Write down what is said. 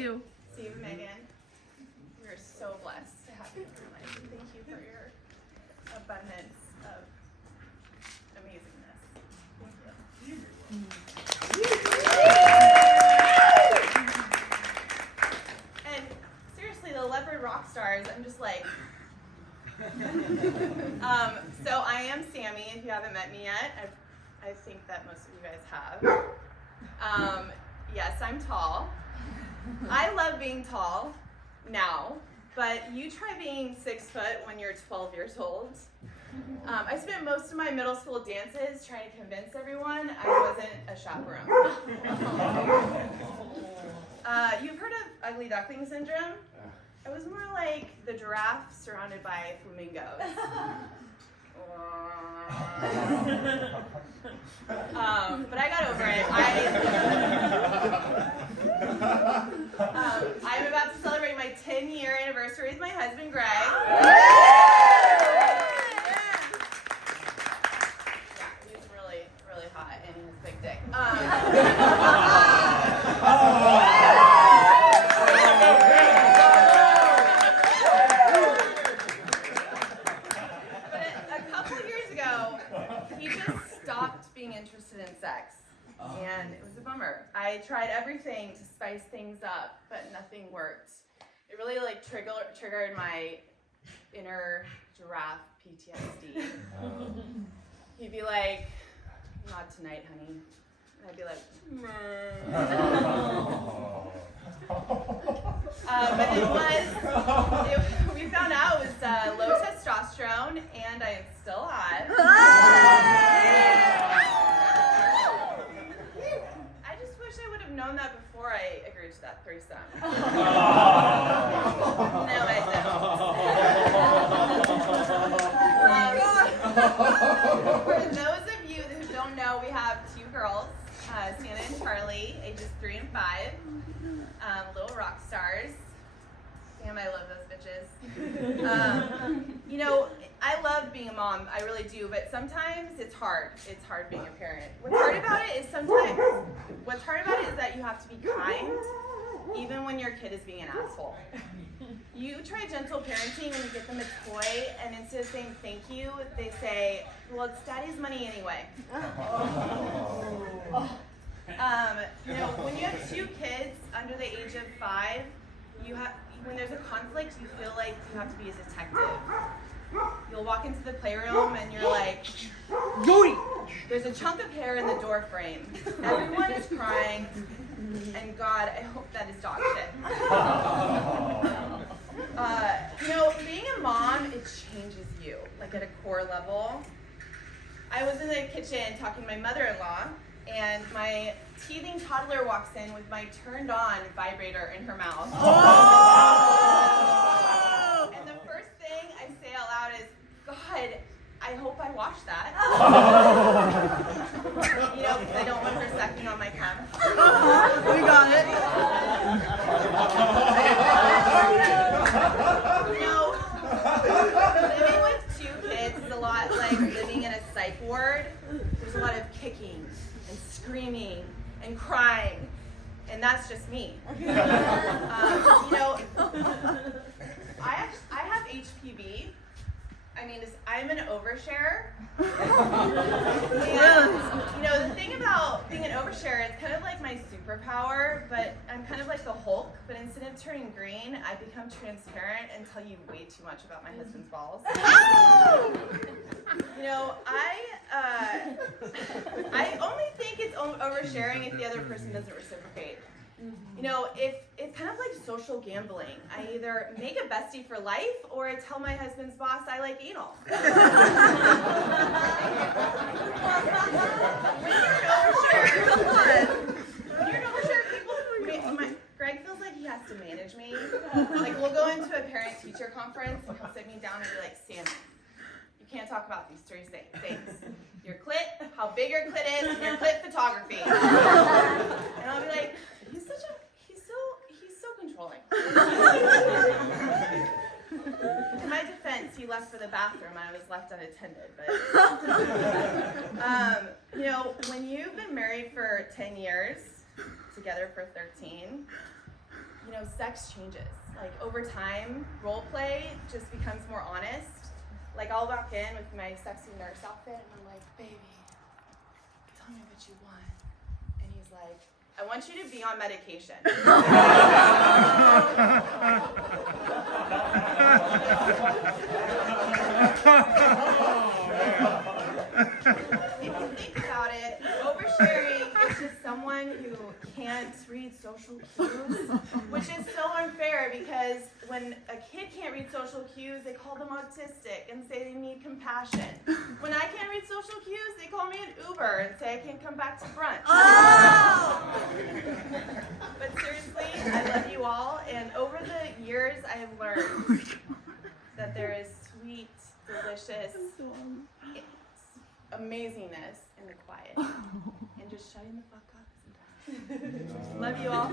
you. Steve and Megan, we are so blessed to have you in our life. Thank you for your abundance of amazingness. Thank you. And seriously, the leopard rock stars, I'm just like, so I am Sammy, if you haven't met me yet. I think that most of you guys have. Yes, I'm tall. I love being tall now, but you try being 6 foot when you're 12 years old. I spent most of my middle school dances trying to convince everyone I wasn't a chaperone. You've heard of ugly duckling syndrome? I was more like the giraffe surrounded by flamingos. But I got over it. I'm about to celebrate my 10-year anniversary with my husband, Greg. Yeah, he's really, really hot and he has a big dick. Interested in sex, and it was a bummer. I tried everything to spice things up, but nothing worked. It really triggered my inner giraffe PTSD. He'd be like, "Not tonight, honey," and I'd be like, but we found out it was low testosterone, and I am still hot. Known that before I agreed to that threesome. No, I don't. For those of you who don't know, we have 2 girls, Sienna and Charlie, ages 3 and 5, little rock stars. Damn, I love those bitches. You know, I love being a mom, I really do, but sometimes it's hard. It's hard being a parent. What's hard about it is that you have to be kind, even when your kid is being an asshole. You try gentle parenting when you get them a toy, and instead of saying thank you, they say, well, it's daddy's money anyway. You know, when you have 2 kids under the age of 5, when there's a conflict, you feel like you have to be a detective. You'll walk into the playroom and you're like, there's a chunk of hair in the door frame. Everyone is crying, and God, I hope that is dog shit. You know, being a mom, it changes you, like at a core level. I was in the kitchen talking to my mother-in-law, and my teething toddler walks in with my turned on vibrator in her mouth. Oh! And the first thing I say out loud is, God, I hope I wash that. You know, because I don't want her sucking on my cum. We got it. You know, living with 2 kids is a lot like living in a psych ward. There's a lot of kicking and screaming and crying, and that's just me. You know, I have HPV. I mean, I'm an oversharer. And, you know, the thing about being an oversharer, it's kind of like my superpower, but I'm kind of like the Hulk, but instead of turning green, I become transparent and tell you way too much about my husband's balls. You know, I only think it's oversharing if the other person doesn't reciprocate. You know, it's kind of like social gambling. I either make a bestie for life or I tell my husband's boss I like anal. When you're an oversharer, Greg feels like he has to manage me. Like, we'll go into a parent-teacher conference and he'll sit me down and be like, Sammy, you can't talk about these 3 things. Your clit, how big your clit is, and your clit photography. And I'll be like, he's so controlling. In my defense, he left for the bathroom. I was left unattended. But you know, when you've been married for 10 years, together for 13, sex changes. Like over time, role play just becomes more honest. Like I'll walk in with my sexy nurse outfit and I'm like, baby, tell me what you want. And he's like, I want you to be on medication. If you think about it, oversharing is just someone who can't read social cues, which is so unfair because when a kid can't read social cues, they call them autistic and say they need compassion. When I can't read social cues, they call me an Uber and say I can't come back to brunch. Oh! But seriously, I love you all, and over the years, I have learned that there is sweet, delicious amazingness in the quiet and just shutting the fuck up sometimes. Love you all.